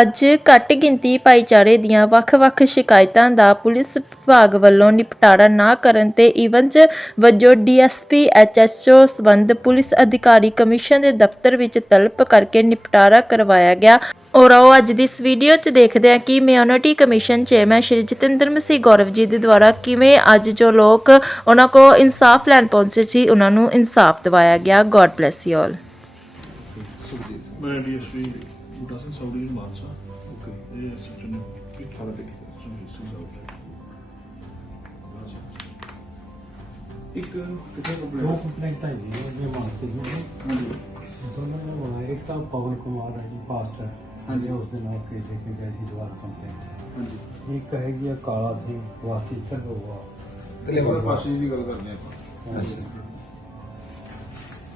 ਅੱਜ ਘੱਟ ਗਿਣਤੀ ਭਾਈਚਾਰੇ ਦੀਆਂ ਵੱਖ-ਵੱਖ ਸ਼ਿਕਾਇਤਾਂ ਦਾ ਪੁਲਿਸ ਵਿਭਾਗ ਵੱਲੋਂ ਨਿਪਟਾਰਾ ਨਾ ਕਰਨ ਤੇ ਇਵੰਜ ਵਜੋਂ ਡੀਐਸਪੀ ਐਚਐਸਓ ਸੰਬੰਧ ਪੁਲਿਸ ਅਧਿਕਾਰੀ ਕਮਿਸ਼ਨ ਦੇ ਦਫ਼ਤਰ ਵਿੱਚ ਤਲਬ ਕਰਕੇ ਨਿਪਟਾਰਾ ਕਰਵਾਇਆ ਗਿਆ। ਔਰ ਆਓ ਅੱਜ ਦੀ ਇਸ ਵੀਡੀਓ 'ਚ ਦੇਖਦੇ ਹਾਂ ਕਿ ਮਿਊਨਿਟੀ ਕਮਿਸ਼ਨ ਚੇਅਰਮੈਨ ਸ਼੍ਰੀ ਜਤਿੰਦਰ ਮਸੀਹ ਗੌਰਵ ਜੀ ਦੇ ਦੁਆਰਾ ਕਿਵੇਂ ਅੱਜ ਜੋ ਲੋਕ ਉਹਨਾਂ ਕੋ ਇਨਸਾਫ ਲੈਣ ਪਹੁੰਚੇ ਸੀ, ਉਹਨਾਂ ਨੂੰ ਇਨਸਾਫ ਦਿਵਾਇਆ ਗਿਆ। ਗੋਡ ਬlesਸ ਯੂ ਆਲ ਮੈਂ ਡੀਐਸਪੀ ਬੂਟਾ ਸਿੰਘ ਸੌੜੀ ਮਾਨਸਾ ਓਕੇ ਇਹ ਸਚਨ ਕੀ ਖਾਣਾ ਤੇ ਕਿਸੇ ਇੱਕ ਕਿਥੇ ਦੋ ਕੰਪਲੇਂਟ ਕੰਪਲੇਂਟ ਆਈ ਮਾਨਸਿਕ ਨੂੰ। ਹਾਂਜੀ। ਦੋਨਾਂ ਨੇ ਹੋਣਾ ਇੱਕ ਤਾਂ ਪਵਨ ਕੁਮਾਰ ਹੈ ਜੀ ਪਾਸਟਰ। ਹਾਂਜੀ। ਉਸ ਦੇ ਨਾਲ ਕੇ ਦੇ ਕੇ ਗਏ ਸੀ ਦੁਆਰਾ ਕੰਪਲੇਂਟ ਹਾਂਜੀ। ਇੱਕ ਹੈਗੀ ਆ ਕਾਲਾ ਸਿੰਘ ਵਾਸੀ ਚੱਲੋਵਾ ਤੇ ਹੋਰ ਪਾਸੇ। ਦੀ ਗੱਲ ਕਰਦੇ ਆਪਾਂ।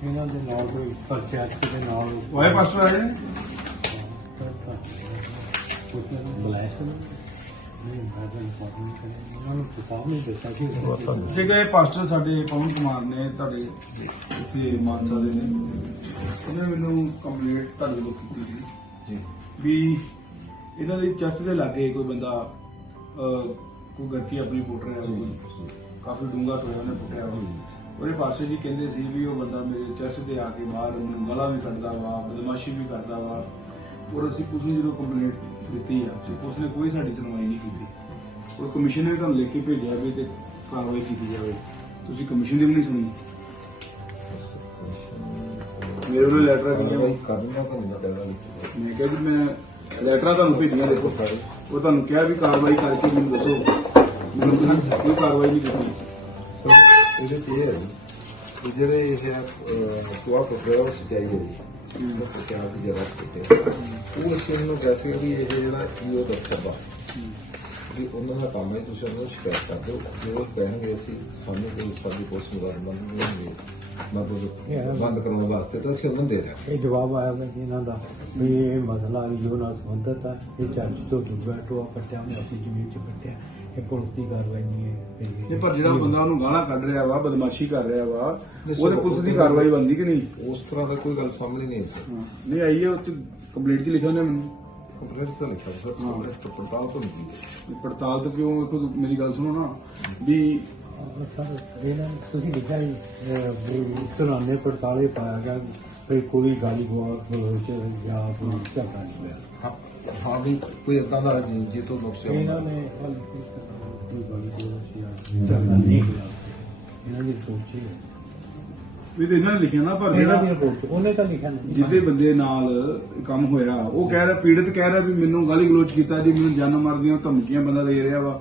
ਇਹਨਾਂ ਦੇ ਨਾਲ ਕੋਈ ਪੰਚਾਇਤ ਦੇ ਨਾਲ ਵਾਏ ਪਾਸਟਰ ਆਏ ਨੇ? ਕੁਝ ਬੁਲਾਇਆ ਸੀ ਨਹੀਂ ਮੈਂ ਤਾਂ ਇਨਫੋਰਮ ਨਹੀਂ ਕਰਿਆ ਉਹਨਾਂ ਨੂੰ ਕਿਤਾਬ ਨਹੀਂ ਦਿੱਤਾ ਕਿ ਜਿਹੜੇ ਇਹ ਪਾਸਟਰ ਸਾਡੇ ਪਵਨ ਕੁਮਾਰ ਨੇ ਤੁਹਾਡੇ ਇੱਥੇ ਮਾਨਸਾ ਦੇ ਨੇ। ਉਹਨੇ ਮੈਨੂੰ ਕੰਪਲੇਂਟ ਤੁਹਾਡੇ ਕੋਲ ਕੀਤੀ ਸੀ ਜੀ। ਵੀ ਇਹਨਾਂ ਦੀ ਚਰਚ ਦੇ ਲਾਗੇ ਕੋਈ ਬੰਦਾ ਕੋਈ ਗੱਕੀ ਆਪਣੀ ਪੁੱਟ ਰਿਹਾ ਕੋਈ ਕਾਫੀ ਡੂੰਘਾ ਟੋਇਆ ਉਹਨੇ ਪੁੱਟਿਆ ਹੋਇਆ ਉਹਦੇ ਪਾਸੇ ਜੀ ਕਹਿੰਦੇ ਸੀ ਵੀ ਉਹ ਬੰਦਾ ਮੇਰੇ ਚਰਚ ਦੇ ਆ ਕੇ ਬਾਹਰ ਮੈਨੂੰ ਗਲਾ ਵੀ ਕੱਢਦਾ ਵਾ ਬਦਮਾਸ਼ੀ ਵੀ ਕਰਦਾ ਵਾ। ਔਰ ਅਸੀਂ ਕੁਝ ਨੂੰ ਜਦੋਂ ਕੰਪਲੇਂਟ ਦਿੱਤੀ ਆ ਤੇ ਉਸਨੇ ਕੋਈ ਸਾਡੀ ਸੁਣਵਾਈ ਨਹੀਂ ਕੀਤੀ। ਔਰ ਕਮਿਸ਼ਨ ਨੇ ਤੁਹਾਨੂੰ ਲਿਖ ਕੇ ਭੇਜਿਆ ਵੀ ਤੇ ਕਾਰਵਾਈ ਕੀਤੀ ਜਾਵੇ। ਤੁਸੀਂ ਕਮਿਸ਼ਨ ਦੀ ਵੀ ਨਹੀਂ ਸੁਣੀ। ਮੇਰੇ ਵੱਲੋਂ ਲੈਟਰ ਆ ਗਈਆਂ। ਕਾਰਵਾਈ ਕਰਨਾ ਤਾਂ ਨਹੀਂ ਦੇਣਾ ਲਿਖਿਆ ਮੈਂ ਕਿਹਾ ਜੀ ਮੈਂ ਲੈਟਰਾਂ ਤੁਹਾਨੂੰ ਭੇਜੀਆਂ ਦੇਖੋ। ਉਹ ਤੁਹਾਨੂੰ ਕਿਹਾ ਵੀ ਕਾਰਵਾਈ ਕਰਕੇ ਮੈਨੂੰ ਦੱਸੋ। ਮੈਨੂੰ ਤੁਸੀਂ ਕੋਈ ਕਾਰਵਾਈ ਨਹੀਂ ਕੀਤੀ। ਸੋ ਇਹਦੇ ਚ ਇਹ ਜਿਹੜੇ ਇਹ ਕੁਆ ਕੋਪਰੇ ਉਹ ਸਚਾਈ ਹੈ ਜੀ ਦੀ ਜਗ੍ਹਾ ਤੇ ਉਹ ਇਸ ਨੂੰ ਵੈਸੇ ਵੀ ਇਹ ਜਿਹੜਾ ਈਓ ਦਫਤਰ ਦਾ ਵੀ ਉਹਨਾਂ ਦਾ ਕੰਮ ਹੈ ਤੁਸੀਂ ਉਹਨਾਂ ਨੂੰ ਸ਼ਿਕਾਇਤ ਕਰ ਦਿਓ ਜੋ ਕਹਿਣਗੇ ਅਸੀਂ ਸਾਨੂੰ ਕੋਈ ਸਾਡੀ ਪੋਸਟ ਮੁਕਾਬਲਾ ਬੰਦ ਨਹੀਂ ਮਤਲਬ ਬੰਦ ਕਰਾਉਣ ਵਾਸਤੇ ਤਾਂ ਅਸੀਂ ਉਹਨਾਂ ਦੇ ਦਿਆਂਗੇ ਇਹ ਜਵਾਬ ਆਇਆ ਹੈ ਇਹਨਾਂ ਦਾ ਵੀ ਇਹ ਮਸਲਾ ਜੋ ਨਾਲ ਸੰਬੰਧਤ ਹੈ ਇਹ ਚਰਚ ਤੋਂ ਦੂਰ ਟੋਆ ਪੱਟਿਆ ਉਹਨੇ ਆਪਣੀ ਜ਼ਮੀਨ 'ਚ ਪੱਟਿਆ ਇਹ ਪੁਲਿਸ ਦੀ ਕਾਰਵਾਈ ਨਹੀਂ ਹੈ ਤੇ ਨਹੀਂ ਪਰ ਜਿਹੜਾ ਬੰਦਾ ਉਹਨੂੰ ਗਾਲਾਂ ਕੱਢ ਰਿਹਾ ਵਾ ਬਦਮਾਸ਼ੀ ਕਰ ਰਿਹਾ ਵਾ ਉਹਦੇ ਪੁਲਿਸ ਦੀ ਕਾਰਵਾਈ ਬੰਦੀ ਕਿ ਨਹੀਂ? ਉਸ ਤਰ੍ਹਾਂ ਦਾ ਕੋਈ ਗੱਲ ਸਾਹਮਣੇ ਨਹੀਂ ਆਈ ਸਰ। ਨਹੀਂ ਆਈ ਹੈ ਉਹ ਚ ਕੰਪਲੀਟ ਚ ਲਿਖਿਆ ਉਹਨੇ ਮੈਨੂੰ। ਕੰਪਲੇਂਟ ਤਾਂ ਲਿਖਿਆ ਸਰ ਸਾਹਮਣੇ ਤੋਂ ਪੜਤਾਲ ਤੋਂ ਨਹੀਂ ਪੜਤਾਲ ਤੋਂ ਕਿਉਂ? ਵੇਖੋ ਮੇਰੀ ਗੱਲ ਸੁਣੋ ਨਾ ਵੀ ਸਰ ਇਹਨਾਂ ਨੇ ਤੁਸੀਂ ਲਿਖਿਆ ਹੀ ਤੁਰਾਨੇ ਪੜਤਾਲੇ ਪਾਇਆ ਗਿਆ ਵੀ ਕੋਈ ਗਾਲੀ ਗਵਾਚ ਚ ਜਾਂ ਕੋਈ ਝਗੜਾ ਨਹੀਂ ਹੋਇਆ। ਹਾਂ ਵੀ ਕੋਈ ਇਦਾਂ ਦਾ ਜੀ ਜੇ ਤੋਂ ਨੁਕਸ ਇਹਨਾਂ ਨੇ ਇਹਨਾਂ ਦੀ ਸੋਚੀ ਹੈ ਵੀ ਤੇ ਇਹਨਾਂ ਨੇ ਲਿਖਿਆ ਨਾ ਪਰ ਜਿਹੜਾ ਰਿਪੋਰਟ ਉਹਨੇ ਤਾਂ ਲਿਖਿਆ ਨਹੀਂ। ਜਿਹਦੇ ਬੰਦੇ ਨਾਲ ਕੰਮ ਹੋਇਆ ਉਹ ਕਹਿ ਰਿਹਾ ਪੀੜਤ ਕਹਿ ਰਿਹਾ ਵੀ ਮੈਨੂੰ ਗਾਲੀ ਗਲੋਚ ਕੀਤਾ ਜੀ ਮੈਨੂੰ ਜਾਨ ਮਾਰਦੀਆਂ ਧਮਕੀਆਂ ਬੰਦਾ ਦੇ ਰਿਹਾ ਵਾ।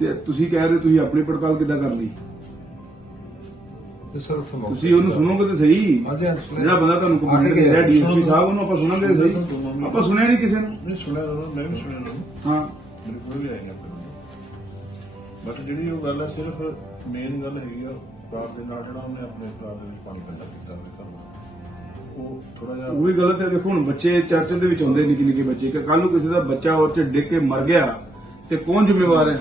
ਤੇ ਤੁਸੀਂ ਕਹਿ ਰਹੇ ਤੁਸੀਂ ਆਪਣੀ ਪੜਤਾਲ ਕਿੱਦਾਂ ਕਰ ਲਈ? ਤੁਸੀਂ ਉਹਨੂੰ ਸੁਣੋਗੇ ਤੇ ਸਹੀ। ਜਿਹੜਾ ਬੰਦਾ ਤੁਹਾਨੂੰ ਕੰਪਲੇਂਟ ਦੇ ਰਿਹਾ ਡੀਐਸਪੀ ਸਾਹਿਬ ਉਹਨੂੰ ਆਪਾਂ ਸੁਣਾਂਗੇ ਸਹੀ। ਆਪਾਂ ਸੁਣਿਆ ਨਹੀਂ ਕਿਸੇ ਨੂੰ। ਨਹੀਂ ਸੁਣਿਆ ਉਹਨਾਂ ਮੈਂ ਵੀ ਸੁਣਿਆ ਨੂੰ ਹਾਂ। ਮੇਰੇ ਕੋਲ ਵੀ ਆਈਆਂ ਬਟ ਜਿਹੜੀ ਉਹ ਗੱਲ ਹੈ ਸਿਰਫ ਮੇਨ ਗੱਲ ਹੈਗੀ ਆ ਕਾਰ ਦੇ ਨਾਲ ਜਿਹੜਾ ਉਹਨੇ ਆਪਣੇ ਕਾਰ ਦੇ ਵਿੱਚ ਪਾਣੀ ਪੈਦਾ ਕੀਤਾ ਉਹਨੇ ਕਰਨਾ ਉਹ ਥੋੜਾ ਜਿਹਾ ਉਹੀ ਗਲਤ ਹੈ ਦੇਖੋ ਹੁਣ ਬੱਚੇ ਚਰਚ ਦੇ ਵਿੱਚ ਆਉਂਦੇ ਨਿੱਕੇ ਨਿੱਕੇ ਬੱਚੇ। ਕਿ ਕੱਲ ਨੂੰ ਕਿਸੇ ਦਾ ਬੱਚਾ ਉਹ ਚ ਡਿੱਗ ਕੇ ਮਰ ਗਿਆ ਤੇ ਕੌਣ ਜ਼ਿੰਮੇਵਾਰ ਹੈ?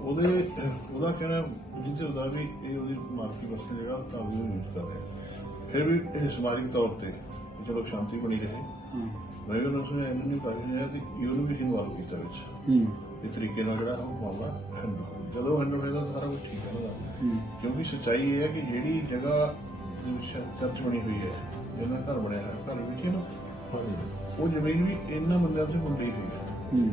ਉਹਦੇ ਉਹਦਾ ਕਹਿਣਾ ਜਿੱਥੇ ਉਹਦਾ ਵੀ ਇਹ ਉਹਦੀ ਮਾਲਕੀ ਬਸੀ ਜਗ੍ਹਾ ਤਾਂ ਵੀ ਯੂਜ਼ ਕਰ ਰਿਹਾ। ਫਿਰ ਵੀ ਇਹ ਸਮਾਜਿਕ ਤੌਰ ਤੇ ਚਲੋ ਸ਼ਾਂਤੀ ਬਣੀ ਰਹੇ। ਮੈਂ ਵੀ ਉਹਨੂੰ ਸੁਣਿਆ ਇਹਨੂੰ ਨਹੀਂ ਕਰੀ ਰਿਹਾ ਤੇ ਇਹਨੂੰ ਵੀ ਇਨਵੋਲਵ ਕੀਤਾ ਵਿੱਚ। ਹੂੰ। ਇਸ ਤਰੀਕੇ ਨਾਲ ਜਿਹੜਾ ਉਹ ਮਾਮਲਾ handle- ਜਦੋਂ ਹੈਂਡਲ ਹੋਏਗਾ ਤਾਂ ਸਾਰਾ ਕੁਝ ਠੀਕ ਹੈ ਉਹਦਾ ਹੂੰ। ਕਿਉਂਕਿ ਸੱਚਾਈ ਇਹ ਹੈ ਕਿ ਜਿਹੜੀ ਜਗ੍ਹਾ ਚਰਚ ਬਣੀ ਹੋਈ ਹੈ ਜਿਹਨਾਂ ਘਰ ਬਣਿਆ ਹੈ ਘਰ ਵਿੱਚ ਨਾ ਉਹ ਜ਼ਮੀਨ ਵੀ ਇਹਨਾਂ ਬੰਦਿਆਂ ਤੋਂ ਮੁੰਡੀ ਹੋਈ ਹੈ। ਹੂੰ।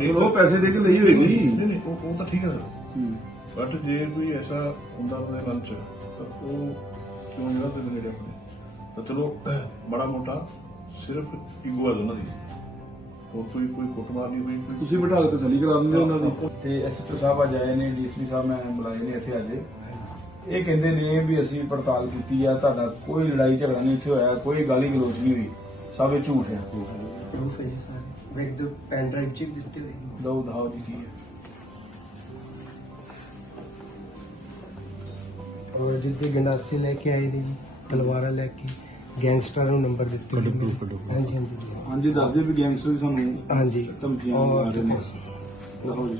ਇਹ ਇਹ ਉਹ ਪੈਸੇ ਦੇ ਕੇ ਲਈ ਹੋਏਗੀ। ਨਹੀਂ ਨਹੀਂ ਉਹ ਉਹ ਤਾਂ ਠੀਕ ਹੈ ਸਰ। ਹੂੰ। ਬਟ ਜੇ ਕੋਈ ਐਸਾ ਹੁੰਦਾ ਆਪਣੇ ਮਨ ਚ ਤਾਂ ਉਹ ਕਿਉਂ ਜਗ੍ਹਾ ਤੇ ਨੇੜੇ ਆਪਣੇ ਤਾਂ ਚਲੋ ਬੜਾ ਮੋਟਾ ਸਿਰਫ ਈਗੋ ਹੈ ਉਹਨਾਂ ਦੀ। ਹੋਰ ਕੋਈ ਕੋਈ ਕੁੱਟਮਾਰ ਨਹੀਂ ਹੋਈ ਕੋਈ ਤੁਸੀਂ ਬਿਠਾ ਕੇ ਤਸੱਲੀ ਕਰਾ ਦਿੰਦੇ ਉਹਨਾਂ ਦੀ। ਤੇ ਐਸਐਚਓ ਸਾਹਿਬ ਅੱਜ ਆਏ ਨੇ ਡੀਐਸਪੀ ਸਾਹਿਬ ਮੈਂ ਬੁਲਾਏ ਨੇ ਇੱਥੇ ਅੱਜ। ਇਹ ਕਹਿੰਦੇ ਨੇ ਵੀ ਅਸੀਂ ਪੜਤਾਲ ਕੀਤੀ ਆ ਤੁਹਾਡਾ ਕੋਈ ਲੜਾਈ ਝਗੜਾ ਨਹੀਂ ਇੱਥੇ ਹੋਇਆ ਕੋਈ ਗਾਲੀ ਗਲੋਚ ਨਹੀਂ ਹੋਈ ਸਭ ਇਹ ਝੂਠ ਹੈ ਪ੍ਰੂਫ ਹੈ ਜੀ ਸਾਰੇ with the pen drive chip ਦਿੱਤੇ ਹੋਏ ਨੇ। ਦੋ ਦਹਾਓ ਦੀ ਕੀ ਹੈ। ਔਰ ਜਿੱਦੇ ਗੰਡਾਸੇ ਲੈ ਕੇ ਆਏ ਨੇ ਜੀ। ਤਲਵਾਰਾਂ ਲੈ ਕੇ ਗੈਂਗਸਟਰਾਂ ਨੂੰ ਨੰਬਰ ਦਿੱਤੇ ਹੋਏ ਨੇ। ਹਾਂਜੀ ਹਾਂਜੀ ਜੀ। ਹਾਂਜੀ ਦੱਸ ਦਿਓ ਵੀ ਗੈਂਗਸਟਰ ਸਾਨੂੰ ਹਾਂਜੀ। ਧਮਕੀਆਂ ਔਰ ਰਹੇ ਨੇ। ਦਹਾਓ ਜੀ।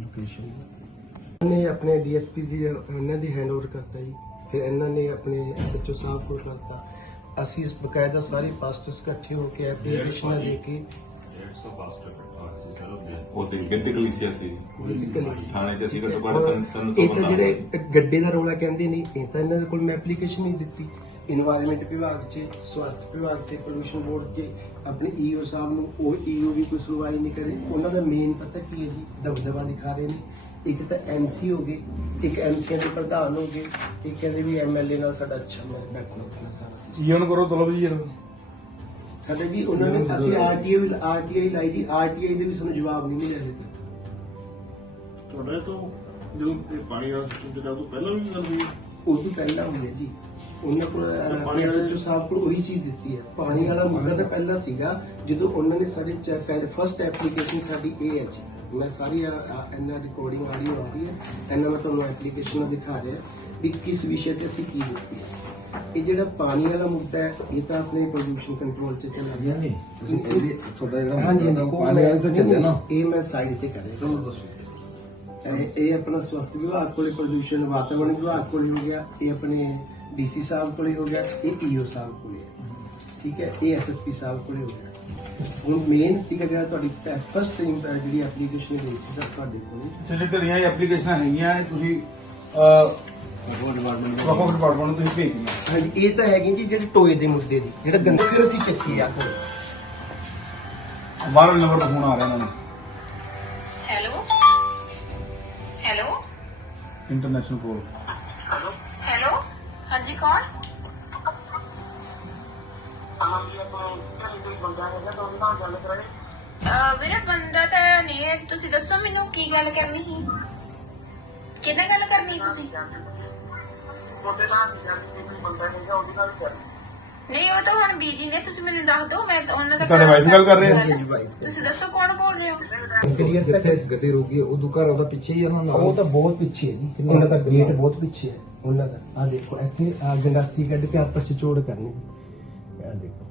ਲੋਕੇਸ਼ਨ ਨੇ ਆਪਣੇ ਡੀਐਸਪੀ ਦੀ ਉਹਨਾਂ ਦੀ ਹੈਂਡਓਵਰ ਕਰਤਾ ਜੀ। ਫਿਰ ਇਹਨਾਂ ਨੇ ਆਪਣੇ ਐਸਐਚਓ ਸਾਹਿਬ ਕੋਲ ਕਰਤਾ। ਅਸੀਂ ਇਸ ਬਕਾਇਦਾ ਸਾਰੇ ਪਾਸਟਰਸ ਇਕੱਠੇ ਹੋ ਕੇ ਐਪਲੀਕੇਸ਼ਨਾਂ ਦੇ ਕੇ 150 ਪਾਸਟਰ ਇਕੱਠਾ ਸੀ ਸਰ ਉਹ ਤੇ ਗਿੱਧ ਕਲੀਸਿਆ ਸੀ। ਸੀ। ਥਾਣੇ ਤੇ ਅਸੀਂ ਘੱਟੋ ਘੱਟ ਤਿੰਨ- ਤਿੰਨ ਸੌ ਇਹ ਤਾਂ ਬੰਦਾ ਜਿਹੜੇ ਗੱਡੇ ਦਾ ਰੌਲਾ ਕਹਿੰਦੇ ਨਹੀਂ ਇਹ ਤਾਂ ਇਹਨਾਂ ਦੇ ਕੋਲ ਮੈਂ ਐਪਲੀਕੇਸ਼ਨ ਨਹੀਂ ਦਿੱਤੀ। ਇਨਵਾਇਰਨਮੈਂਟ ਵਿਭਾਗ 'ਚ ਸਵਾਸਥ ਵਿਭਾਗ 'ਚ ਪੋਲੂਸ਼ਨ ਬੋਰਡ 'ਚ ਆਪਣੇ ਈਓ ਸਾਹਿਬ ਨੂੰ ਉਹ ਈਓ ਵੀ ਕੋਈ ਸੁਣਵਾਈ ਨਹੀਂ ਕਰੇ। ਉਹਨਾਂ ਦਾ ਮੇਨ ਪਤਾ ਕੀ ਹੈ ਜੀ? ਦਬਦਬਾ ਦਿਖਾ ਰਹੇ ਨੇ। ਇੱਕ ਤਾਂ ਐਮਸੀ ਹੋ ਗਏ ਇੱਕ ਐਮਸੀ ਦੇ ਪ੍ਰਧਾਨ ਹੋ ਗਏ ਇੱਕ ਕਹਿੰਦੇ ਵੀ ਐਮਐਲਏ ਨਾਲ ਸਾਡਾ ਅੱਛਾ ਮੈਂ ਬੈਠਣਾ ਸਾਰਾ system। ਜੀਵਨ ਕਰੋ ਤਲਬ ਜੀ ਇਹਨੂੰ। ਸਾਡੇ ਜੀ ਉਹਨਾਂ ਨੇ ਅਸੀਂ ਆਰਟੀਆਈ ਆਰਟੀਆਈ ਲਾਈ ਜੀ ਆਰਟੀਆਈ ਦੇ ਵੀ ਸਾਨੂੰ ਜਵਾਬ ਨਹੀਂ ਮਿਲਿਆ ਹਜੇ ਤੱਕ। ਤੁਹਾਡੇ ਤੋਂ ਜਦੋਂ ਇਹ ਪਾਣੀ ਵਾਲਾ ਸਿਸਟਮ ਚੱਲਿਆ ਉਹ ਤੋਂ ਪਹਿਲਾਂ ਵੀ ਗੱਲ ਹੋਈ ਉਹ ਤੋਂ ਪਹਿਲਾਂ ਹੋਇਆ ਜੀ। ਉਹਨਾਂ ਕੋਲ ਪਾਣੀ ਪਾਣੀ ਵਾਲੇ- ਵਾਲੇ ਸਾਹਿਬ ਕੋਲ ਉਹੀ ਚੀਜ਼ ਦਿੱਤੀ ਹੈ। ਪਾਣੀ ਵਾਲਾ ਮੁੱਦਾ ਤਾਂ ਪਹਿਲਾਂ ਸੀਗਾ। ਜਦੋਂ ਉਹਨਾਂ ਨੇ ਸਾਡੇ ਫਰਸਟ ਐਪਲੀਕੇਸ਼ਨ ਸਾਡੀ ਇਹ ਹੈ ਜੀ। ਮੈਂ ਸਾਰੀ ਇਹਨਾਂ ਰਿਕਾਰਡਿੰਗ ਆਡੀਓ ਆ ਰਹੀ ਹੈ। ਇਹਨਾਂ ਮੈਂ ਤੁਹਾਨੂੰ ਐਪਲੀਕੇਸ਼ਨ ਦਿਖਾ ਰਿਹਾ। ਵੀ ਕਿਸ ਵਿਸ਼ੇ ਤੇ ਅਸੀਂ ਕੀ ਦਿੱਤੀ ਹੈ। ਇਹ ਜਿਹੜਾ ਪਾਣੀ ਵਾਲਾ ਮੁੱਦਾ ਹੈ ਇਹ ਤਾਂ ਆਪਣੇ ਪੋਲੂਸ਼ਨ ਕੰਟਰੋਲ ਚ ਚੱਲ ਰਿਹਾ ਨਹੀਂ ਤੁਸੀਂ ਇਹ ਤੁਹਾਡਾ ਜਿਹੜਾ ਹਾਂਜੀ ਮੁੱਦਾ ਹਾਂਜੀ, ਪਾਣੀ ਵਾਲੇ ਤੋਂ ਚੱਲੇ ਨਾ ਇਹ ਮੈਂ ਸਾਈਡ ਤੇ ਕਰ ਰਿਹਾ ਚਲੋ ਦੱਸੋ ਇਹ ਇਹ ਆਪਣਾ ਸਵਸਥ ਵਿਭਾਗ ਕੋਲੇ ਪ੍ਰਦੂਸ਼ਣ ਵਾਤਾਵਰਣ ਵਿਭਾਗ ਕੋਲੇ ਹੋ ਗਿਆ ਇਹ ਆਪਣੇ ਡੀਸੀ ਸਾਹਿਬ ਕੋਲੇ ਹੋ ਗਿਆ ਇਹ ਈਓ ਸਾਹਿਬ ਕੋਲੇ ਹੈ ਠੀਕ ਹੈ ਇਹ ਐਸਐਸਪੀ ਸਾਹਿਬ ਕੋਲੇ ਹੋ ਗਿਆ ਹੁਣ ਮੇਨ ਸੀਗਾ ਜਿਹੜਾ ਤੁਹਾਡੀ ਫਸਟ ਟਾਈਮ ਜਿਹੜੀ ਐਪਲੀਕੇਸ਼ਨ ਗਈ ਸੀ ਸਰ ਤੁਹਾਡੇ ਕੋਲੇ ਜਿਹੜੇ ਘੜੀਆਂ ਐਪਲੀਕੇਸ਼ਨਾਂ ਹੈਗੀਆਂ ਇਹ ਤੁਸੀਂ ਅਹ ਵੱਖ ਵੱਖ ਡਿਪਾਰਟਮੈਂਟ ਨੂੰ ਤੁਸੀਂ ਭੇਜੀਆਂ ਹਾਂਜੀ ਇਹ ਤਾਂ ਹੈਗੀ ਜੀ ਜਿਹੜੀ ਟੋਏ ਦੇ ਮੁੱਦੇ ਦੀ ਜਿਹੜਾ ਗੰਦਾ ਫਿਰ ਅਸੀਂ ਚੱਕੀ ਆ। ਬਾਹਰ ਨੰਬਰ ਤੋਂ ਫੋਨ ਆ ਰਿਹਾ ਇਹਨਾਂ ਨੂੰ। ਹੈਲੋ? ਹੈਲੋ? ਇੰਟਰਨੈਸ਼ਨਲ ਕੋਲ ਹੈਲੋ? ਹਾਂਜੀ ਕੌਣ? ਅਹ ਵੀਰੇ ਬੰਦਾ ਤਾਂ ਨਹੀਂ ਹੈ। ਤੁਸੀਂ ਦੱਸੋ ਮੈਨੂੰ ਕੀ ਗੱਲ ਕਰਨੀ ਸੀ? ਕਿਹਨਾਂ ਗੱਲ ਕਰਨੀ ਤੁਸੀਂ? ਨਹੀਂ ਉਹ ਤਾਂ ਹੁਣ ਬੀਜੀ ਨੇ ਤੁਸੀਂ ਮੈਨੂੰ ਦੱਸ ਦਿਓ ਮੈਂ ਤਾਂ ਉਹਨਾਂ ਦਾ ਤੁਹਾਡੇ ਵਾਈਫ ਗੱਲ ਕਰ ਰਹੇ ਆ? ਮੇਰੀ wife। ਤੁਸੀਂ ਦੱਸੋ ਕੌਣ ਬੋਲ ਰਹੇ ਹੋ? ਕਲੀਅਰ ਜਿੱਥੇ ਗੱਡੀ ਰੁਕੀ ਉਦੋਂ ਘਰ ਉਹਦਾ ਪਿੱਛੇ ਹੀ ਆ ਨਾ ਨਾਲ ਉਹ ਤਾਂ ਬਹੁਤ ਪਿੱਛੇ ਹੈ ਜੀ ਉਹਨਾਂ ਦਾ ਗੇਟ ਬਹੁਤ ਪਿੱਛੇ ਹੈ। ਉਹਨਾਂ ਦਾ ਆ ਦੇਖੋ ਇੱਥੇ ਆ ਗੰਡਾਸੀ ਕੱਢ ਕੇ ਆਪਸ ਚ ਚੋੜ ਕਰਨੀ। ਆ ਦੇਖੋ।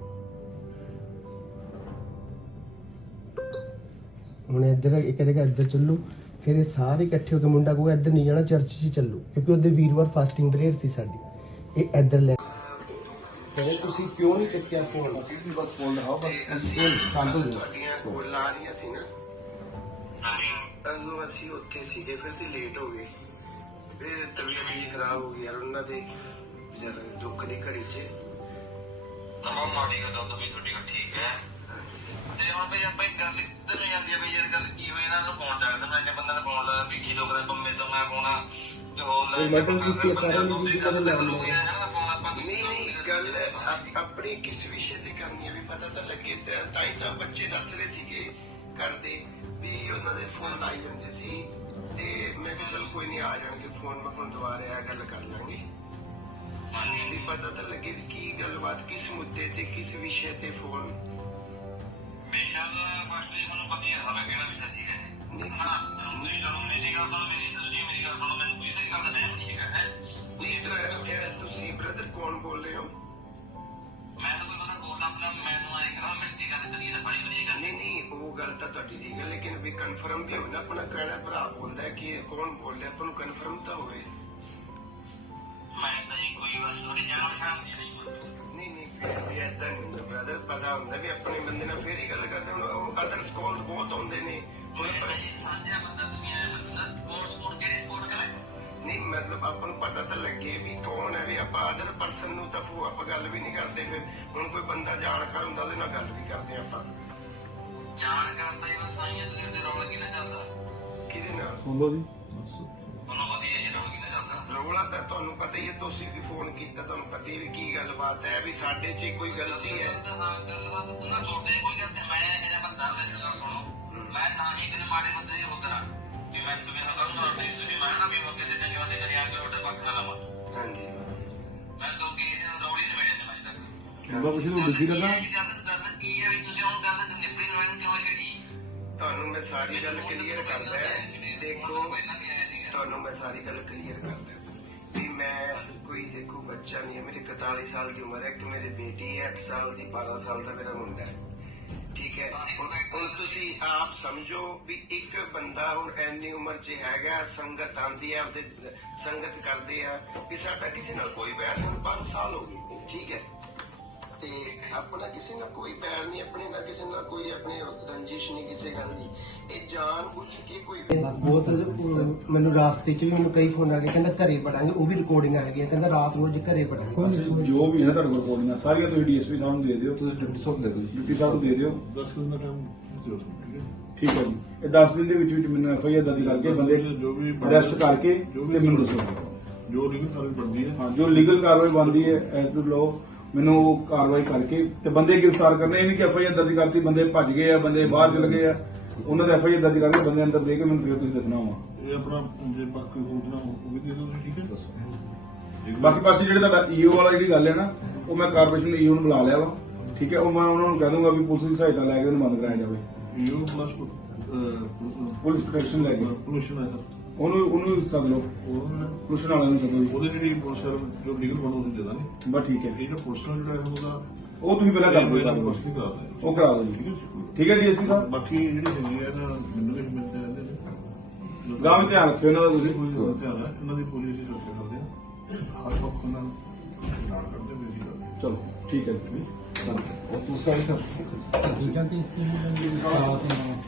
ਹੁਣ ਇੱਧਰ ਇਹ ਕਹੇਗਾ ਇੱਧਰ ਚੱਲੋ। ਫਿਰ ਇਹ ਸਾਰੇ ਇਕੱਠੇ ਹੋ ਕੇ ਮੁੰਡਾ ਕਹੂਗਾ ਇੱਧਰ ਨਹੀਂ ਜਾਣਾ ਚਰਚ 'ਚ ਚੱਲੋ ਕਿਉਂਕਿ ਉਹਦੇ ਵੀਰਵਾਰ ਫਾਸਟਿੰਗ ਪ੍ਰੇਅਰ ਸੀ ਸਾਡੀ। ਇਹ ਇੱਧਰ ਲੈ ਕਹਿੰਦੇ ਤੁਸੀਂ ਕਿਉਂ ਨਹੀਂ ਚੱਕਿਆ ਫੋਨ ਤੁਸੀਂ ਬਸ ਫੋਨ ਲਗਾਓ ਬਸ ਅਸੀਂ ਸ਼ਾਂਤ ਹੋ ਜਾਓ। ਕੋਲ ਆ ਰਹੀਆਂ ਸੀ ਨਾ। ਅਨੂੰ ਅਸੀਂ ਉੱਥੇ ਸੀਗੇ ਫਿਰ ਅਸੀਂ ਲੇਟ ਹੋ ਗਏ। ਫਿਰ ਤਬੀਅਤ ਵੀ ਖਰਾਬ ਹੋ ਗਈ ਯਾਰ ਉਹਨਾਂ ਦੇ ਦੇ ਦੁੱਖ ਦੀ ਘੜੀ 'ਚ। ਨਵਾਂ ਮਾੜੀ ਗੱਲ ਤਾਂ ਵੀ ਤੁਹਾਡੀ ਠੀਕ ਹੈ? ਬਈ ਆਪਾਂ ਇੱਕ ਗੱਲ ਇੱਧਰ ਨੂੰ ਜਾਂਦੀ ਆ ਬਈ ਯਾਰ ਗੱਲ ਕੀ ਹੋਈ ਇਹਨਾਂ ਨੂੰ ਫੋਨ ਚੱਕਦਾ ਮੈਂ ਇੰਨੇ ਬੰਦੇ ਨੂੰ ਫੋਨ ਲਾਇਆ ਵਿੱਕੀ ਤੋਂ ਕਰੇ ਪੰਮੇ ਤੋਂ ਮੈਂ ਫੋਨ ਤੇ ਹੋਰ ਲੈ ਮਟਨ ਨੇ ਵੀ ਲੱਗ ਨਾ ਨਹੀਂ ਨਹੀਂ ਗੱਲ ਆਪ- ਆਪਣੀ ਕਿਸ ਵਿਸ਼ੇ ਤੇ ਕਰਨੀ ਹੈ ਵੀ ਪਤਾ ਤਾਂ ਲੱਗੇ ਤੇ ਤਾਂ ਹੀ ਤਾਂ ਬੱਚੇ ਦੱਸ ਰਹੇ ਸੀਗੇ ਕਰਦੇ ਵੀ ਉਹਨਾਂ ਦੇ ਫੋਨ ਲਾਈ ਜਾਂਦੇ ਸੀ ਤੇ ਮੈਂ ਕਿਹਾ ਚਲ ਕੋਈ ਨਹੀਂ ਆ ਜਾਣਗੇ ਫੋਨ ਮੈਂ ਹੁਣ ਦੁਬਾਰਾ ਆ ਗੱਲ ਕਰ ਲਾਂਗੇ। ਵੀ ਪਤਾ ਤਾਂ ਲੱਗੇ ਕੀ ਗੱਲਬਾਤ ਕਿਸ ਮੁੱਦੇ ਤੇ ਕਿਸ ਵਿਸ਼ੇ ਤੇ ਫੋਨ ਸੀਗਾ ਨਹੀਂ। ਹਾਂ ਮੇਰੀ ਗੱਲ ਸੁਣੋ ਮੇਰੀ ਤੁਸੀਂ ਮੇਰੀ ਗੱਲ ਸੁਣੋ ਮੈਨੂੰ ਕਿਸੇ ਗੱਲ ਦਾ ਵਹਿਮ ਨਹੀਂ ਹੈਗਾ ਹੈ ਨਹੀਂ ਤਾਂ ਇਹ ਤੁਸੀਂ ਬ੍ਰਦਰ ਕੌਣ ਬੋਲ ਰਹੇ ਹੋ ਮੈਂ ਤਾਂ ਕੋਈ ਬੰਦਾ ਬੋਲਦਾ ਆਪਣਾ ਮੈਨੂੰ ਆਏ ਕਰਾਂ ਮਿਲ ਗੱਲ ਕਰੀਏ ਤਾਂ ਬੜੀ ਵਧੀਆ ਗੱਲ ਨਹੀਂ ਨਹੀਂ ਉਹ ਗੱਲ ਤਾਂ ਤੁਹਾਡੀ ਠੀਕ ਹੈ ਲੇਕਿਨ ਵੀ ਕਨਫਰਮ ਵੀ ਹੋਵੇ ਆਪਣਾ ਕਹਿਣਾ ਭਰਾ ਬੋਲਦਾ ਹੈ ਕਿ ਕੌਣ ਬੋਲ ਰਿਹਾ ਆਪਾਂ ਨੂੰ ਕਨਫਰਮ ਤਾਂ ਹੋਵੇ ਮੈਂ ਤਾਂ ਜੀ ਕੋਈ ਬਸ ਥੋੜੀ ਜਾਣ ਪਛਾਣ ਨਹੀਂ ਨਹੀਂ ਨਹੀਂ ਵੀ ਏਦਾਂ ਨਹੀਂ ਬ੍ਰਦਰ ਪਤਾ ਹੁੰਦਾ ਵੀ ਆਪਣੇ ਬੰਦੇ ਨਾਲ ਫੇਰ ਹੀ ਗੱਲ ਕਰਦੇ ਹੁਣ ਅਦਰਸ ਕਾਲ ਬਹੁਤ ਆਉਂਦੇ ਨੇ ਮੈਂ ਤਾਂ ਨਹੀਂ ਮਤਲਬ ਆਪਾਂ ਨੂੰ ਪਤਾ ਤਾਂ ਲੱਗੇ ਵੀ ਕੌਣ ਹੈ ਵੀ ਆਪਾਂ ਅਦਰ ਪਰਸਨ ਨੂੰ ਤਾਂ ਫੋ ਆਪਾਂ ਗੱਲ ਵੀ ਨਹੀਂ ਕਰਦੇ ਫਿਰ। ਹੁਣ ਕੋਈ ਬੰਦਾ ਜਾਣਕਾਰ ਹੁੰਦਾ ਉਹਦੇ ਨਾਲ ਗੱਲ ਵੀ ਕਰਦੇ ਆਪਾਂ। ਜਾਣ ਕਰਦਾ ਹੀ ਬਸ ਆਈਆਂ ਤੁਸੀਂ ਉਹਦੇ ਰੌਲਾ ਕਿਹਨਾਂ ਚੱਲਦਾ ਕਿਹਦੇ ਨਾਲ? ਲਓ ਜੀ। ਉਹਨੂੰ ਵਧੀਆ ਜੀ ਰੌਲਾ ਕਿਹਨਾਂ ਚੱਲਦਾ ਰੌਲਾ ਤਾਂ ਤੁਹਾਨੂੰ ਪਤਾ ਹੀ ਹੈ ਤੁਸੀਂ ਵੀ ਫੋਨ ਕੀਤਾ ਤੁਹਾਨੂੰ ਪਤਾ ਹੀ ਵੀ ਕੀ ਗੱਲਬਾਤ ਹੈ ਵੀ ਸਾਡੇ 'ਚ ਹੀ ਕੋਈ ਗਲਤੀ ਹੈ। ਤਾਂ ਹਾਂ ਗੱਲਬਾਤ ਉਹਨਾਂ ਤੁਹਾਡੇ ਕੋਈ ਗੱਲ ਤੇ ਮੈਂ ਇਹ ਜਿਹਾ ਬੰਦਾ ਸੁਣੋ ਮੈਂ ਤਾਂ ਹੀ ਕਿਸੇ ਮਾੜੇ ਬੰਦੇ ਦੀ ਉਤਰਾ ਵੀ ਮੈਂ ਤੁਹਾਨੂੰ ਨਾ ਕਰੂੰਗਾ ਤੁਸੀਂ ਮੈਂ ਨਾ ਵੀ ਮੌਕੇ ਤੇ ਚੰਗੇ ਬੰਦੇ ਕਰੀ ਆ ਕੇ ਤੁਹਾਡੇ ਪੱਖ ਨਾਲ ਲਵਾਂ ਹਾਂਜੀ ਮੈਂ ਤਾਂ ਕਿ ਇਹ ਰੌਲੀ ਨਹੀਂ ਮੈਂ ਤੱਕ ਬਾਬਾ ਪੁੱਛੀ ਨੂੰ ਦੱਸੀ ਲੱਗਾ ਗੱਲ ਕੀ ਹੈ ਵੀ ਤੁਸੀਂ ਹੁਣ ਗੱਲ ਤੇ ਨਿਪੜੀ ਨੂੰ ਕਿਉਂ ਛੇੜੀ ਤੁਹਾਨੂੰ ਮੈਂ ਸਾਰੀ ਗੱਲ ਕਲੀਅਰ ਕਰਦਾ ਦੇਖੋ, ਤੁਹਾਨੂੰ ਮੈਂ ਸਾਰੀ ਗੱਲ ਕਲੀਅਰ ਕਰਦਾ ਵੀ ਮੈਂ ਕੋਈ ਦੇਖੋ ਬੱਚਾ ਨਹੀਂ ਹੈ। ਮੇਰੀ 41 ਸਾਲ ਦੀ ਉਮਰ ਹੈ। ਕਿ ਮੇਰੀ ਬੇਟੀ ਹੈ 8 ਸਾਲ ਦੀ 12 ਸਾਲ ਦਾ ਮੇਰਾ ਮੁੰਡਾ ਹੈ। ਠੀਕ ਹੈ। ਹੁਣ ਤੁਸੀਂ ਆਪ ਸਮਝੋ ਵੀ ਇੱਕ ਬੰਦਾ ਹੁਣ ਐਨੀ ਉਮਰ 'ਚ ਹੈਗਾ, ਸੰਗਤ ਆਂਦੀ ਆ, ਆਪਦੇ ਸੰਗਤ ਕਰਦੇ ਆ, ਵੀ ਸਾਡਾ ਕਿਸੇ ਨਾਲ ਕੋਈ ਬੈਰ ਨਹੀਂ 5 ਸਾਲ ਹੋ ਗਏ, ਠੀਕ ਹੈ। ਤੇ ਆਪਣਾ ਕਿਸੇ ਨਾਲ ਕੋਈ ਬੈਰ ਨਹੀਂ ਆਪਣੇ ਨਾਲ ਕਿਸੇ ਨਾਲ ਕੋਈ ਆਪਣੇ ਰੰਜਿਸ਼ ਨਹੀਂ ਕਿਸੇ ਗੱਲ ਦੀ। ਇਹ ਜਾਣ ਬੁੱਝ ਕੇ ਕੋਈ ਬਹੁਤ ਮੈਨੂੰ ਰਾਸਤੇ 'ਚ ਵੀ ਮੈਨੂੰ ਕਈ ਫੋਨ ਆ ਗਏ ਕਹਿੰਦਾ ਘਰੇ ਪੜਾਂਗੇ ਉਹ ਵੀ ਰਿਕਾਰਡਿੰਗਾਂ ਹੈਗੀਆਂ ਕਹਿੰਦਾ ਰਾਤ ਨੂੰ ਅੱਜ ਘਰੇ ਪੜਾਂਗੇ। ਜੋ ਵੀ ਹੈ ਤੁਹਾਡੇ ਕੋਲ ਰਿਕਾਰਡਿੰਗਾਂ ਸਾਰੀਆਂ ਤੁਸੀਂ ਡੀਐਸਪੀ ਸਾਹਿਬ ਨੂੰ ਦੇ ਦਿਓ ਤੁਸੀਂ ਡਿਪਟੀ ਸਾਹਿਬ ਦੇ ਦਿਓ। ਡਿਪਟੀ ਸਾਹਿਬ ਨੂੰ ਦੇ ਦਿਓ। 10 ਦਿਨ ਦਾ ਟਾਈਮ ਜ਼ਰੂਰ ਠੀਕ ਹੈ? ਠੀਕ ਹੈ ਜੀ। ਇਹ 10 ਦਿਨ ਦੇ ਵਿੱਚ ਵਿੱਚ ਮੈਨੂੰ ਐਫ ਆਈ ਆਰ ਦਰਜ ਕਰਕੇ ਬੰਦੇ ਜੋ ਵੀ ਅਰੈਸਟ ਕਰਕੇ ਜੋ ਤੇ ਵੀ ਮੈਨੂੰ ਦੱਸੋ। ਜੋ ਲੀਗਲ ਕਾਰਵਾਈ ਬਣਦੀ ਹੈ। ਹਾਂ ਜੋ ਲੀਗਲ ਕਾਰਵਾਈ ਬਣਦੀ ਹੈ ਐਸ ਟੂ ਲੋ ਮੈਨੂੰ ਉਹ ਕਾਰਵਾਈ ਕਰਕੇ ਤੇ ਬੰਦੇ ਗ੍ਰਿਫਤਾਰ ਕਰਨੇ ਇਹ ਨਹੀਂ ਕਿ ਐਫ ਆਈ ਆਰ ਦਰਜ ਕਰਤੀ ਬੰਦੇ ਭੱਜ ਗਏ ਆ ਬੰਦੇ ਬਾਹਰ ਚਲੇ ਗਏ ਆ। ਉਹਨਾਂ ਦੇ ਐਫ ਆਈ ਆਰ ਦਰਜ ਕਰਕੇ ਬੰਦੇ ਅੰਦਰ ਦੇ ਕੇ ਮੈਨੂੰ ਫਿਰ ਤੁਸੀਂ ਦੱਸਣਾ ਵਾ ਇਹ ਆਪਣਾ ਜੇ ਬਾਕੀ ਸੂਚਨਾ ਉਹ ਵੀ ਦੇ ਦਿਓ ਤੁਸੀਂ ਠੀਕ ਹੈ? ਬਾਕੀ ਪਾਸੇ ਜਿਹੜੇ ਤੁਹਾਡਾ ਈਓ ਵਾਲਾ ਜਿਹੜੀ ਗੱਲ ਹੈ ਨਾ ਉਹ ਮੈਂ ਕਾਰਪੋਰੇਸ਼ਨ ਈਓ ਨੂੰ ਬੁਲਾ ਲਿਆ ਵਾ ਠੀਕ ਹੈ ਉਹ ਮੈਂ ਉਹਨਾਂ ਨੂੰ ਕਹਿ ਦੂੰਗਾ ਵੀ ਪੁਲਿਸ ਦੀ ਸਹਾਇਤਾ ਲੈ ਕੇ ਇਹਨੂੰ ਬੰਦ ਕਰਾਇਆ ਜਾਵੇ। ਯੂ ਪਲੱਸ ਪੁਲਿਸ ਪ੍ਰੋਟੈਕਸ਼ਨ ਲੈ ਕੇ। ਪੋਲੂਸ਼ਨ ਹੈ ਉਹਨੂੰ ਉਹਨੂੰ ਸੱਦ ਲਓ। ਉਹ ਪੁਲਿਸ ਵਾਲਿਆਂ ਨੂੰ ਸੱਦੋ ਜੀ। ਉਹਦੇ ਜਿਹੜੀ ਪੁਲਿਸ ਜੋ ਲੀਗਲ ਬਣੋ ਉਹਨੂੰ ਦੇ ਦਾਂਗੇ। ਬਸ ਠੀਕ ਹੈ। ਇਹ ਜਿਹੜਾ ਪਰਸਨਲ ਜਿਹੜਾ ਹੈ ਉਹਦਾ ਉਹ ਤੁਸੀਂ ਪਹਿਲਾਂ ਕਰ ਦਿਓ ਇਹਨਾਂ ਜੀ। ਨੂੰ ਕੁਛ ਨਹੀਂ ਕਰਾਉਂਦੇ ਉਹ ਕਰਾ ਦਿਓ ਠੀਕ ਜੀ ਹੈ ਜੀ? ਠੀਕ ਹੈ ਡੀਐਸਪੀ ਸਾਹਿਬ? ਬਾਕੀ ਜਿਹੜੀ ਹੈਗੀ ਹੈ ਨਾ ਮੈਨੂੰ ਵੀ ਮਿਲਦੇ ਰਹਿੰਦੇ ਨੇ। ਗਾਂ ਵੀ ਧਿਆਨ ਰੱਖਿਓ ਇਹਨਾਂ ਦਾ ਤੁਸੀਂ। ਕੋਈ ਧਿਆਨ ਹੈ? ਇਹਨਾਂ ਦੀ ਪੂਰੀ ਅਸੀਂ ਸੁਰੱਖਿਆ ਕਰਦੇ ਹਾਂ ਹਰ ਵਕਤ ਉਹਨਾਂ ਨੂੰ ਨਾਲ ਕਰਦੇ ਹਾਂ ਬੇਜੀ ਗੱਲ ਚਲੋ ਠੀਕ ਹੈ ਜੀ। ਉਹ ਦੂਸਰਾ ਵੀ ਸਰ? ਦੂਜਾ ਤੇ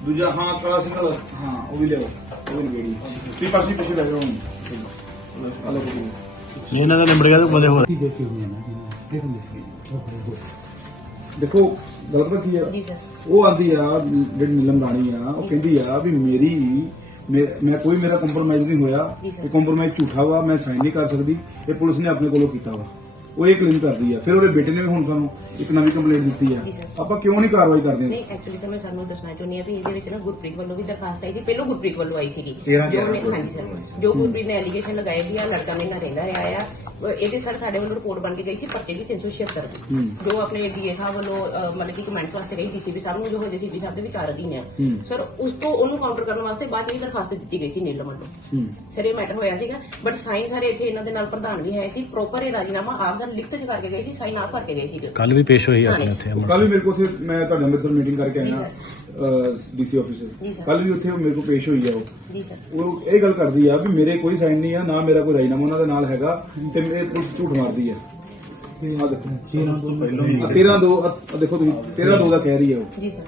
ਦੂਜਾ ਹਾਂ ਕਲਾ ਸਿੰਘ ਵਾਲਾ ਹਾਂ ਉਹ ਵੀ ਲਿਆਓ ਉਹ ਵੀ ਗੇੜੀ ਕੀ ਪਾਸੇ ਪਿੱਛੇ ਲੈ ਜਾਓ ਹਲੋ ਇਹਨਾਂ ਦਾ ਨੰਬਰ ਕਿਹਦੇ? ਬੰਦੇ ਹੋਰ। ਕੀ ਦੇਖੀ ਹੋਈ ਹੈ ਨਾ ਦੇਖੋ ਦੇਖੋ ਦੇਖੋ ਗੱਲ ਪਤਾ ਕੀ ਆ? ਜੀ ਸਰ। ਉਹ ਆਂਦੀ ਆ ਜਿਹੜੀ ਨੀਲਮ ਰਾਣੀ ਆ ਉਹ ਕਹਿੰਦੀ ਆ ਵੀ ਮੇਰੀ ਮੇ- ਮੈਂ ਕੋਈ ਮੇਰਾ ਕੰਪਰੋਮਾਈਜ਼ ਨਹੀਂ ਹੋਇਆ। ਇਹ ਕੰਪਰੋਮਾਈਜ਼ ਝੂਠਾ ਵਾ ਮੈਂ ਸਾਈਨ ਨਹੀਂ ਕਰ ਸਕਦੀ। ਇਹ ਪੁਲਿਸ ਨੇ ਆਪਣੇ ਕੋਲੋਂ ਕੀਤਾ ਵਾ। ਉਹ ਇਹ ਕਲੇਮ ਕਰਦੀ ਆ। ਫਿਰ ਉਹਦੇ ਬੇਟੇ ਨੇ ਵੀ ਹੁਣ ਸਾਨੂੰ ਇੱਕ ਨਵੀਂ ਕੰਪਲੇਂਟ ਦਿੱਤੀ ਆ। ਆਪਾਂ ਕਿਉਂ ਨਹੀਂ ਕਾਰਵਾਈ ਕਰਦੇ? ਨਹੀਂ ਐਕਚੁਅਲੀ ਸਰ ਮੈਂ ਸਾਨੂੰ ਦੱਸਣਾ ਚਾਹੁੰਦੀ ਹਾਂ ਵੀ ਇਹਦੇ ਵਿੱਚ ਨਾ ਗੁਰਪ੍ਰੀਤ ਵੱਲੋਂ ਵੀ ਦਰਖਾਸਤ ਆਈ ਸੀ। ਪਹਿਲਾਂ ਗੁਰਪ੍ਰੀਤ ਵੱਲੋਂ ਆਈ ਸੀਗੀ। ਜੋ ਗਿਆਰਾਂ ਉਹਨੇ- ਹਾਂਜੀ ਸਰ। ਜੋ ਗੁਰਪ੍ਰੀਤ ਨੇ ਐਲੀਗੇਸ਼ਨ ਲਗਾਏ ਵੀ ਆ ਲੜਕਾ ਮੇਰੇ ਨਾਲ ਰਹਿੰਦਾ ਰਿਹਾ ਆ। ਇਹਦੇ ਸਰ ਸਾਡੇ ਵੱਲੋਂ ਰਿਪੋਰਟ ਬਣ ਕੇ ਗਈ ਸੀ ਪੱਤੇ ਦੀ 376 ਦੀ। ਜੋ ਆਪਣੇ ਡੀਏ ਸਾਹਿਬ ਵੱਲੋਂ ਅਹ, ਮਤਲਬ ਕਿ ਕਮੈਂਟਸ ਵਾਸਤੇ ਗਈ ਡੀਸੀਪੀ ਸਾਹਿਬ ਨੂੰ ਜੋ ਹਜੇ ਸੀਪੀ ਸਾਹਿਬ ਦੇ ਵਿਚਾਰ ਅਧੀਨ ਆ। ਸਰ ਉਸ ਤੋਂ ਉਹਨੂੰ ਕਾਊਂਟਰ ਕਰਨ ਵਾਸਤੇ ਬਾਅਦ ਵਿੱਚ ਦਰਖਾਸਤ ਦਿੱਤੀ ਗਈ ਸੀ ਨੀਲਮ ਵੱਲੋਂ ਹੂੰ। ਸਰ ਇਹ ਮੈਟਰ ਹੋਇਆ ਸੀਗਾ। ਬਟ ਸਾਈਨ ਸਾਰੇ ਇੱਥੇ ਇਹਨਾਂ ਦੇ ਨਾਲ ਪ੍ਰਧਾਨ ਵੀ ਹੈ ਸੀ ਪ੍ਰੋਪਰ ਇਹ ਰਾਜੀਨਾਮਾ ਆਪ ਸਰ ਲਿਖਤ ਚ ਕਰਕੇ ਗਏ ਸੀ ਸਾਈਨ ਆਪ ਕਰਕੇ ਗਏ ਸੀਗੇ। ਕੱਲ ਵੀ ਪੇਸ਼ ਹੋਈ ਆਪਣੇ। ਉੱਥੇ ਕੱਲ ਵੀ ਮੇਰੇ ਕੋਲ ਉੱਥੇ ਮੈਂ ਤੁਹਾਡੇ ਅੰਮ੍ਰਿਤਸਰ ਮੀਟਿੰਗ ਕਰਕੇ ਆਇਆ। ਡੀਸੀ ਜੀ ਆਫਿਸਰ ਸਰ। ਕੱਲ ਵੀ ਉੱਥੇ ਮੇਰੇ ਕੋਲ ਪੇਸ਼ ਹੋਈ ਆ ਉਹ। ਜੀ ਸਰ। ਉਹ ਇਹ ਗੱਲ ਕਰਦੀ ਆ ਵੀ ਮੇਰੇ ਕੋਈ ਸਾਈਨ ਨਹੀਂ ਆ ਨਾ ਮੇਰਾ ਕੋਈ ਰਾਜਨਾਮਾ ਉਹਨਾਂ ਦੇ ਨਾਲ ਹੈਗਾ ਤੇ ਮੇਰੇ ਪੁਲਿਸ ਝੂਠ ਮਾਰਦੀ ਆ। ਆ ਦੇਖੋ। ਤੇਰਾਂ ਤੋਂ ਆ 13 ਦੋ ਆ ਦੇਖੋ ਤੁਸੀਂ 13 ਦੋ ਦਾ ਕਹਿ ਰਹੀ ਆ ਉਹ। ਜੀ ਸਰ।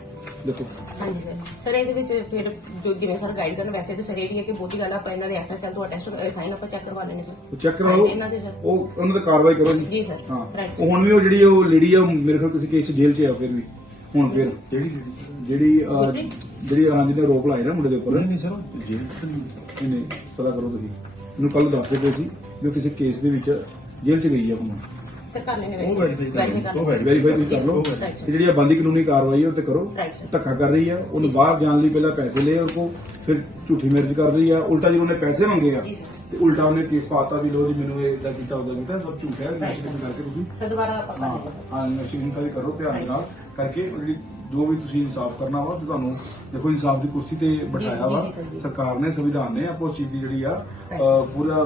ਦੇਖੋ। ਹਾਂਜੀ ਸਰ। ਸਰ ਇਹਦੇ ਵਿੱਚ ਫਿਰ ਜੋ ਜਿਵੇਂ ਸਰ ਗਾਈਡ ਕਰਨ ਵੈਸੇ ਤਾਂ ਸਰ ਇਹ ਵੀ ਹੈ ਕਿ ਬਹੁਤੀ ਗੱਲ ਆਪਾਂ ਇਹਨਾਂ ਦੇ ਐਫਐਸਐਲ ਤੋਂ ਅਟੈਸਟ ਸਾਈਨ ਆਪਾਂ ਚੈੱਕ ਕਰਵਾ ਲੈਣੇ ਸਰ। ਉਹ ਚੈੱਕ ਕਰਾਓ। Sign ਇਹਨਾਂ ਦੇ ਸਰ। ਉਹ ਉਹਨਾਂ ਤੇ ਕਾਰਵਾਈ ਕਰੋ ਜੀ। ਜੀ ਸਰ। ਹਾਂ। ਰਾਈਟ ਉਹ ਹੁਣ ਵੀ ਉਹ ਜਿਹੜੀ ਉਹ ਲੇਡੀ ਆ ਉਹ ਮੇਰੇ ਖਿਆਲ ਕਿਸੇ ਕੇਸ 'ਚ ਜੇਲ੍ਹ 'ਚ ਆ ਫਿਰ ਵੀ। ਹੁਣ ਫਿਰ ਜਿਹੜੀ ਜਿਹੜੀ ਅਹ, ਗੁਰਪ੍ਰੀਤ? ਜਿਹੜੀ ਹਾਂ ਜਿਹਨੇ ਰੋਕ ਲਾਈ ਨਾ ਮੁੰਡੇ ਦੇ ਉੱਪਰ। ਨਹੀਂ ਸਰ ਨਹੀਂ ਨਹੀਂ ਪਤਾ ਕਰੋ ਤੁਸੀਂ। ਮੈਨੂੰ ਕੱਲ ਦੱਸਦੇ ਪਏ ਸੀ ਵੀ ਉਹ ਕਿਸੇ ਕੇਸ ਦੇ ਵਿੱਚ ਜੇਲ੍ਹ 'ਚ ਗਈ ਆ ਹੁਣ। ਸਰ ਕਰ ਲੈਣੇ ਉਹ verify ਕਰ ਲੈਣੇ, ਉਹ verify ਵੈਰੀਫਾਈ ਤੁਸੀਂ ਕਰ ਲਓ। ਰਾਈਟ ਤੇ ਸਰ ਜਿਹੜੀ ਆ ਬੰਦੀ ਕਾਨੂੰਨੀ ਕਾਰਵਾਈ ਹੈ ਉਹ ਤੇ ਕਰੋ। Right, sir. ਧੱਕਾ ਕਰ ਰਹੀ ਆ ਉਹਨੂੰ ਬਾਹਰ ਜਾਣ ਲਈ ਪਹਿਲਾਂ ਪੈਸੇ ਲਏ ਉਹ ਕੋ ਫਿਰ ਝੂਠੀ ਮੈਰਿਜ ਕਰ ਰਹੀ ਆ। ਉਲਟਾ ਜੀ ਉਹਨੇ ਪੈਸੇ ਮੰਗੇ ਆ। ਜੀ, sir. ਤੇ ਉਲਟਾ ਉਹਨੇ ਕੇਸ ਪਾਤਾ ਵੀ ਲੋ ਜੀ ਮੈਨੂੰ ਇਹ ਇਦਾਂ ਕੀਤਾ ਉਹਦਾ ਕੀਤਾ ਸਭ ਝੂਠ ਹੈ। ਇਨਵੈਸਟੀਗੇਸ਼ਨ ਕਰਕੇ ਤੁਸੀਂ। ਸਰ ਦੁਬਾਰਾ ਆਪਾਂ ਕਰ ਹਾਂ ਲੈਣੇ ਸਰ ਹਾਂ ਇਨਵੈਸਟੀਗੇਸ਼ਨ ਕਰੀ ਕਰੋ ਧਿਆਨ ਦੇ ਨਾਲ। ਕਰਕੇ ਉਹ ਜਿਹੜੀ ਜੋ ਵੀ ਤੁਸੀਂ ਇਨਸਾਫ ਕਰਨਾ ਵਾ ਤੇ ਤੁਹਾਨੂੰ ਦੇਖੋ ਇਨਸਾਫ ਦੀ ਕੁਰਸੀ ਤੇ ਬਿਠਾਇਆ ਵਾ। ਸਰਕਾਰ ਨੇ ਸੰਵਿਧਾਨ ਨੇ ਆਪੋ ਚੀਜ਼ ਦੀ ਜਿਹੜੀ ਆ ਪੂਰਾ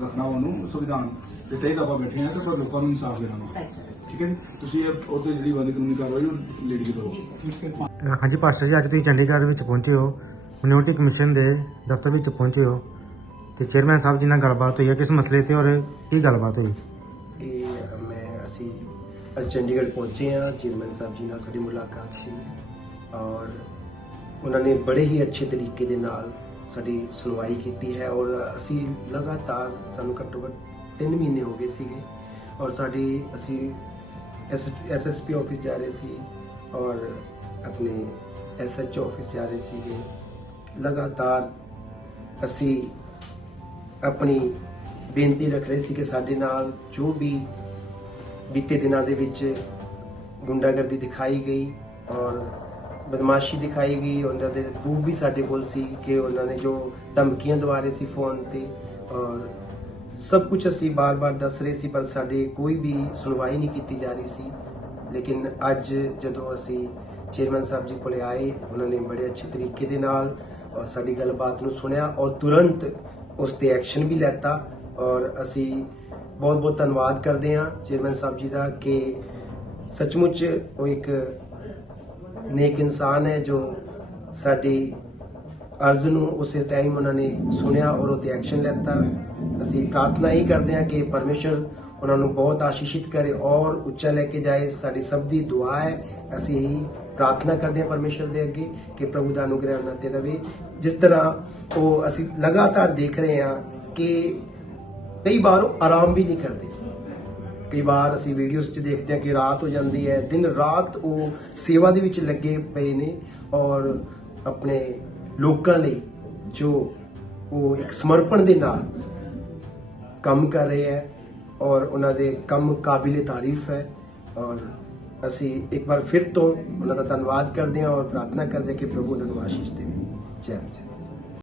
ਰੱਖਣਾ ਉਹਨੂੰ ਸੰਵਿਧਾਨ ਦੇ ਤਹਿਤ ਆਪਾਂ ਬੈਠੇ ਆ ਤੇ ਲੋਕਾਂ ਨੂੰ ਇਨਸਾਫ ਦੇਣਾ ਠੀਕ ਹੈ ਤੁਸੀਂ ਇਹ ਉਹਤੇ ਜਿਹੜੀ ਬੰਦੀ ਕਾਨੂੰਨੀ ਕਾਰਵਾਈ ਉਹ ਲੇਡੀ ਕਰੋ ਹਾਂਜੀ ਪਾਸਟਰ ਜੀ ਅੱਜ ਤੁਸੀਂ ਚੰਡੀਗੜ੍ਹ ਵਿੱਚ ਪਹੁੰਚੇ ਹੋ। ਮਿਨੋਰਟੀ ਕਮਿਸ਼ਨ ਦੇ ਦਫ਼ਤਰ ਵਿੱਚ ਪਹੁੰਚੇ ਹੋ। ਤੇ ਚੇਅਰਮੈਨ ਸਾਹਿਬ ਜੀ ਨਾਲ ਗੱਲਬਾਤ ਹੋਈ ਹੈ ਕਿਸ ਮਸਲੇ ਤੇ ਔਰ ਕੀ ਗੱਲਬਾਤ ਹੋਈ? ਅੱਜ ਚੰਡੀਗੜ੍ਹ ਪਹੁੰਚੇ ਹਾਂ, ਚੇਅਰਮੈਨ ਸਾਹਿਬ ਜੀ ਨਾਲ ਸਾਡੀ ਮੁਲਾਕਾਤ ਸੀ ਔਰ ਉਹਨਾਂ ਨੇ ਬੜੇ ਹੀ ਅੱਛੇ ਤਰੀਕੇ ਦੇ ਨਾਲ ਸਾਡੀ ਸੁਣਵਾਈ ਕੀਤੀ ਹੈ ਔਰ ਅਸੀਂ ਲਗਾਤਾਰ ਸਾਨੂੰ ਘੱਟੋ ਘੱਟ 3 ਮਹੀਨੇ ਹੋ ਗਏ ਸੀਗੇ ਔਰ ਸਾਡੀ ਅਸੀਂ ਐਸਐਸਪੀ ਆਫਿਸ ਜਾ ਰਹੇ ਸੀ ਔਰ ਆਪਣੇ ਐਸਐਚਓ ਆਫਿਸ ਜਾ ਰਹੇ ਸੀਗੇ। ਲਗਾਤਾਰ ਅਸੀਂ ਆਪਣੀ ਬੇਨਤੀ ਰੱਖ ਰਹੇ ਸੀ ਕਿ ਸਾਡੇ ਨਾਲ ਜੋ ਵੀ ਬੀਤੇ ਦਿਨਾਂ ਦੇ ਵਿੱਚ ਗੁੰਡਾਗਰਦੀ ਦਿਖਾਈ ਗਈ ਔਰ ਬਦਮਾਸ਼ੀ ਦਿਖਾਈ ਗਈ। ਉਹਨਾਂ ਦੇ ਪ੍ਰੂਫ ਵੀ ਸਾਡੇ ਕੋਲ ਸੀ ਕਿ ਉਹਨਾਂ ਨੇ ਜੋ ਧਮਕੀਆਂ ਦਵਾ ਰਹੇ ਸੀ ਫੋਨ ਤੇ ਔਰ ਸਭ ਕੁਝ ਅਸੀਂ ਬਾਰ-ਬਾਰ ਦੱਸ ਰਹੇ ਸੀ, ਪਰ ਸਾਡੇ ਕੋਈ ਵੀ ਸੁਣਵਾਈ ਨਹੀਂ ਕੀਤੀ ਜਾ ਰਹੀ ਸੀ। ਲੇਕਿਨ ਅੱਜ ਜਦੋਂ ਅਸੀਂ ਚੇਅਰਮੈਨ ਸਾਹਿਬ ਜੀ ਕੋਲੇ ਆਏ, ਉਹਨਾਂ ਨੇ ਬੜੇ ਅੱਛੇ ਤਰੀਕੇ ਦੇ ਨਾਲ ਔਰ ਸਾਡੀ ਗੱਲਬਾਤ ਨੂੰ ਸੁਣਿਆ ਔਰ ਤੁਰੰਤ ਉਸ ਤੇ ਐਕਸ਼ਨ ਵੀ ਲੈਤਾ ਔਰ ਅਸੀਂ ਬਹੁਤ ਬਹੁਤ ਧੰਨਵਾਦ ਕਰਦੇ ਹਾਂ ਚੇਅਰਮੈਨ ਸਾਹਿਬ ਜੀ ਦਾ ਕਿ ਸੱਚਮੁੱਚ ਉਹ ਇੱਕ ਨੇਕ ਇਨਸਾਨ ਹੈ ਜੋ ਸਾਡੀ ਅਰਜ਼ ਨੂੰ ਉਸੇ ਟਾਈਮ ਉਹਨਾਂ ਨੇ ਸੁਣਿਆ ਔਰ ਉਹ ਤੇ ਐਕਸ਼ਨ ਲੈਤਾ। ਅਸੀਂ ਪ੍ਰਾਰਥਨਾ ਹੀ ਕਰਦੇ ਹਾਂ ਕਿ ਪਰਮੇਸ਼ਰ ਉਹਨਾਂ ਨੂੰ ਬਹੁਤ ਆਸ਼ੀਸ਼ਿਤ ਕਰੇ ਔਰ ਉੱਚਾ ਲੈ ਕੇ ਜਾਏ। ਸਾਡੀ ਸਭ ਦੀ ਦੁਆ ਹੈ। ਅਸੀਂ ਇਹੀ ਪ੍ਰਾਰਥਨਾ ਕਰਦੇ ਹਾਂ ਪਰਮੇਸ਼ਰ ਦੇ ਅੱਗੇ ਕਿ ਪ੍ਰਭੂ ਦਾ ਅਨੁਗ੍ਰਹ ਉਹਨਾਂ ਤੇ ਰਵੇ। ਜਿਸ ਤਰ੍ਹਾਂ ਉਹ ਅਸੀਂ ਲਗਾਤਾਰ ਦੇਖ ਰਹੇ ਹਾਂ ਕਿ ਕਈ ਵਾਰ ਉਹ ਆਰਾਮ ਵੀ ਨਹੀਂ ਕਰਦੇ। ਕਈ ਵਾਰ ਅਸੀਂ ਵੀਡੀਓਜ਼ 'ਚ ਦੇਖਦੇ ਹਾਂ ਕਿ ਰਾਤ ਹੋ ਜਾਂਦੀ ਹੈ, ਦਿਨ ਰਾਤ ਉਹ ਸੇਵਾ ਦੇ ਵਿੱਚ ਲੱਗੇ ਪਏ ਨੇ ਔਰ ਆਪਣੇ ਲੋਕਾਂ ਲਈ ਜੋ ਉਹ ਇੱਕ ਸਮਰਪਣ ਦੇ ਨਾਲ ਕੰਮ ਕਰ ਰਹੇ ਹੈ ਔਰ ਉਹਨਾਂ ਦੇ ਕੰਮ ਕਾਬਿਲੇ ਤਾਰੀਫ ਹੈ ਔਰ ਅਸੀਂ ਇੱਕ ਵਾਰ ਫਿਰ ਤੋਂ ਉਹਨਾਂ ਦਾ ਧੰਨਵਾਦ ਕਰਦੇ ਹਾਂ ਔਰ ਪ੍ਰਾਰਥਨਾ ਕਰਦੇ ਹਾਂ ਕਿ ਪ੍ਰਭੂ ਉਹਨਾਂ ਨੂੰ ਆਸ਼ੀਸ਼ ਦੇਵੇ। ਜੈ ਮਸੀਹ